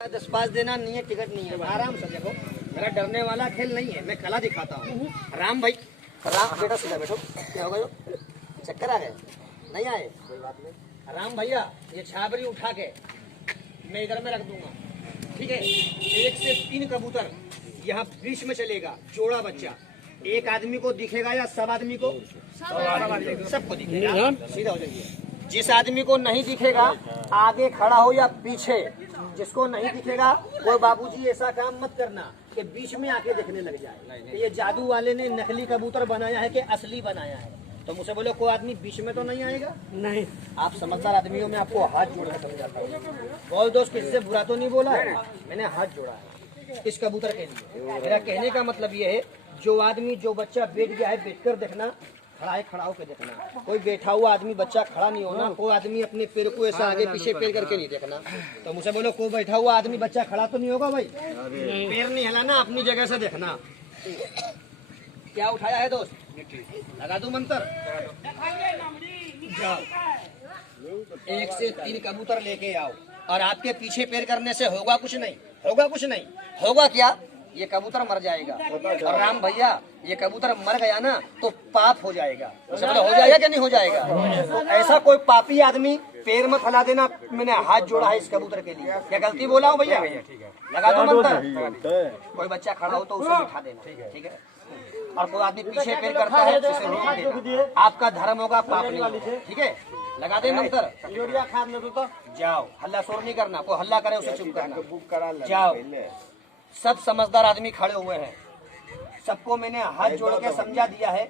10-5 देना नहीं है, टिकट नहीं है। आराम से देखो, मेरा डरने वाला खेल नहीं है, मैं कला दिखाता हूँ। राम भाई, राम बेटा सीधा बैठो। क्या होगा? चक्कर आ गए? नहीं आए? कोई बात नहीं। राम भैया, ये छाबरी उठा के मैं इधर में रख दूंगा, ठीक है? 1 से 3 कबूतर यहाँ बीच में चलेगा, जोड़ा बच्चा। एक आदमी को दिखेगा या सब आदमी को? सबको दिखेगा। सीधा हो जाइए। जिस आदमी को नहीं दिखेगा आगे खड़ा हो या पीछे, जिसको नहीं दिखेगा वो बाबूजी ऐसा काम मत करना कि बीच में आके देखने लग जाए कि ये जादू वाले ने नकली कबूतर बनाया है कि असली बनाया है। तो मुझसे बोलो कोई आदमी बीच में तो नहीं आएगा? नहीं। आप समझदार आदमियों में आपको हाथ जोड़ कर समझाता हूँ। बोल दोस्त, किससे बुरा तो नहीं बोला है, मैंने हाथ जोड़ा है इस कबूतर के लिए। मेरा कहने का मतलब ये है, जो आदमी जो बच्चा बैठ गया है बैठ कर देखना, खड़ा है खड़ा होकर देखना। कोई बैठा हुआ आदमी बच्चा खड़ा नहीं होना। कोई आदमी अपने पैर को ऐसा आगे पीछे पैर करके नहीं देखना। तो मुझे बोलो कोई बैठा हुआ आदमी बच्चा खड़ा तो नहीं होगा भाई? पैर नहीं हिलाना, अपनी जगह से देखना। क्या उठाया है दोस्त? लगा दूं मंत्र? जाओ 1 से 3 कबूतर लेके आओ और आपके पीछे पैर करने से होगा कुछ नहीं, होगा कुछ नहीं। होगा क्या? ये कबूतर मर जाएगा। और राम भैया, ये कबूतर मर गया ना तो पाप हो जाएगा। हो जाएगा क्या नहीं हो जाएगा? तो ऐसा कोई पापी आदमी पैर मत हिला देना। मैंने हाथ जोड़ा है इस कबूतर के लिए। क्या गलती बोला हूँ भैया? लगा दो मंत्र। कोई बच्चा खड़ा हो तो उसे बिठा देना, ठीक है? और कोई आदमी पीछे पैर करता है उसे रोक देना। आपका धर्म होगा, पाप नहीं, ठीक है? लगा दे मंत्र। जाओ, हल्ला शोर नहीं करना। कोई हल्ला करे उसे चुप करना। जाओ। सब समझदार आदमी खड़े हुए हैं, सबको मैंने हाथ जोड़ के समझा दिया है।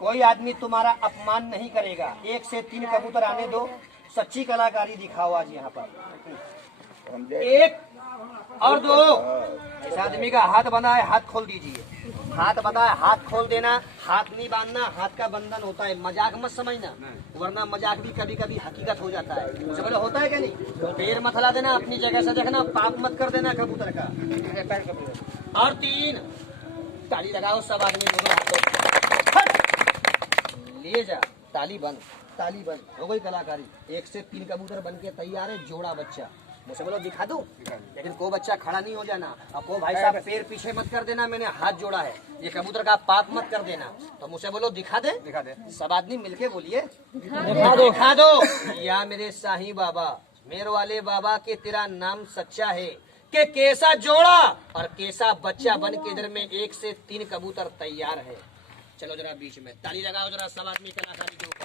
कोई आदमी तुम्हारा अपमान नहीं करेगा। 1 से 3 कबूतर आने दो, सच्ची कलाकारी दिखाओ आज यहाँ पर। 1 और 2। जिस आदमी का हाथ बंधा है हाथ खोल दीजिए। हाथ बंधा है हाथ खोल देना। हाथ नहीं बांधना, हाथ का बंधन होता है। मजाक मत समझना, वरना मजाक भी कभी कभी हकीकत हो जाता है। मुझे बोलो होता है क्या नहीं? पैर मत हिला देना, अपनी जगह से देखना, पाप मत कर देना कबूतर का। और 3 ताली लगाओ सब आदमी, दोनों हाथों ले जा। ताली बंद, ताली बंद। हो गई कलाकारी। 1 से 3 कबूतर बन के तैयार है, जोड़ा बच्चा। मुझे बोलो दिखा दूं, लेकिन कोई बच्चा खड़ा नहीं हो जाना। अब को भाई साहब पैर पीछे मत कर देना, मैंने हाथ जोड़ा है। ये कबूतर का पाप मत कर देना। तो मुझे बोलो दिखा दे, दिखा दे। सब आदमी मिलके बोलिए दिखा दो। या मेरे शाही बाबा, मेरे वाले बाबा के तेरा नाम सच्चा है कि कैसा जोड़ा और कैसा बच्चा बन के इधर में 1 से 3 कबूतर तैयार है। चलो जरा बीच में ताली लगाओ जरा सब आदमी कलाकारी के ऊपर।